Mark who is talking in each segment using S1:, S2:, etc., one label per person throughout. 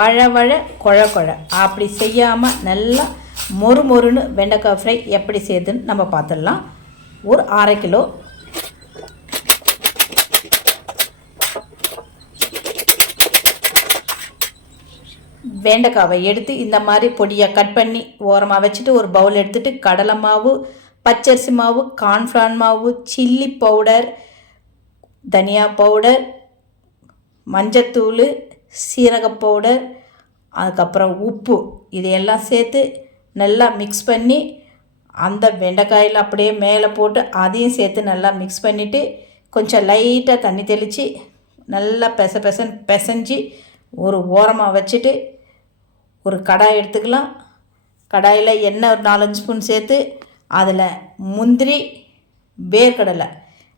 S1: வழவழ கொழ கொழ. அப்படி செய்யாமல் நல்லா மொறு மொறுன்னு வெண்டைக்காய் ஃப்ரை எப்படி செய்யுதுன்னு நம்ம பார்த்துடலாம். ஒரு அரை கிலோ வெண்டைக்காவை எடுத்து இந்த மாதிரி பொடியாக கட் பண்ணி ஓரமாக வச்சுட்டு ஒரு பவுல் எடுத்துகிட்டு கடலை மாவு பச்சரிசி மாவு கார்ன்ஃப்ளான் மாவு சில்லி பவுடர் தனியா பவுடர் மஞ்சத்தூள் சீரக பவுடர் அதுக்கப்புறம் உப்பு இதையெல்லாம் சேர்த்து நல்லா மிக்ஸ் பண்ணி அந்த வெண்டைக்காயில் அப்படியே மேலே போட்டு அதையும் சேர்த்து நல்லா மிக்ஸ் பண்ணிவிட்டு கொஞ்சம் லைட்டாக தண்ணி தெளித்து நல்லா பெச பெசன் பெசஞ்சு ஒரு ஓரமாக வச்சுட்டு ஒரு கடாய் எடுத்துக்கலாம். கடாயில் எண்ணெய் ஒரு நாலஞ்சு ஸ்பூன் சேர்த்து அதில் முந்திரி வேர்க்கடலை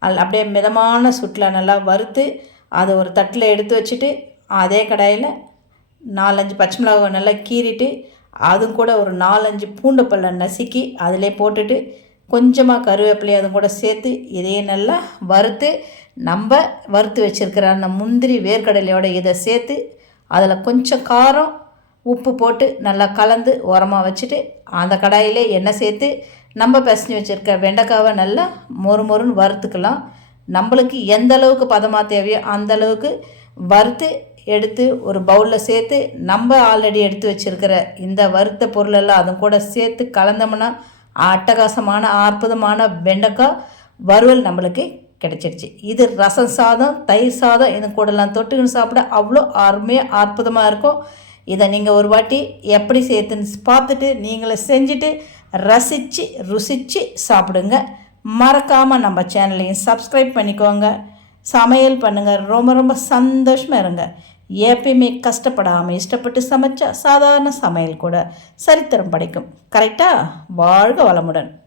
S1: அதில் அப்படியே மிதமான சுட்டில் நல்லா வறுத்து அதை ஒரு தட்டில் எடுத்து வச்சுட்டு அதே கடாயில் நாலஞ்சு பச்சை மிளகாவை நல்லா கீறிட்டு அதுவும் கூட ஒரு நாலஞ்சு பூண்டு பல்ல நசுக்கி அதிலே போட்டுட்டு கொஞ்சமாக கருவேப்பிலையை அதுவும் கூட சேர்த்து இதையே நல்லா வறுத்து நம்ம வறுத்து வச்சுருக்கிற அந்த முந்திரி வேர்க்கடலையோட இதை சேர்த்து அதில் கொஞ்சம் காரம் உப்பு போட்டு நல்லா கலந்து உரமாக வச்சுட்டு அந்த கடாயிலே எண்ணெய் சேர்த்து நம்ம பிசைஞ்சு வச்சுருக்க வெண்டைக்காவை நல்லா மொறு மொறுன்னு வறுத்துக்கலாம். நம்மளுக்கு எந்த அளவுக்கு பதமாக தேவையோ அந்த அளவுக்கு வறுத்து எடுத்து ஒரு பவுலில் சேர்த்து நம்ம ஆல்ரெடி எடுத்து வச்சுருக்கிற இந்த வறுத்த பொருளெல்லாம் அதுவும் கூட சேர்த்து கலந்தோம்னா அட்டகாசமான அற்புதமான வெண்டைக்காய் வறுவல் நம்மளுக்கு கிடைச்சிருச்சு. இது ரசம் சாதம் தயிர் சாதம் இது கூடலாம் தொட்டுக்கின்னு சாப்பிட அவ்வளோ அருமையாக அற்புதமாக இருக்கும். இதை நீங்கள் ஒரு வாட்டி எப்படி சேர்த்துன்னு பார்த்துட்டு நீங்களே செஞ்சுட்டு ரசித்து ருசித்து சாப்பிடுங்க. மறக்காமல் நம்ம சேனலையும் சப்ஸ்கிரைப் பண்ணிக்கோங்க. சமையல் பண்ணுங்கள் ரொம்ப ரொம்ப சந்தோஷமாக இருங்க. எப்பயுமே கஷ்டப்படாமல் இஷ்டப்பட்டு சமைச்சா சாதாரண சமையல் கூட சரித்திரம் படைக்கும். கரெக்டாக வாழ்க வளமுடன்.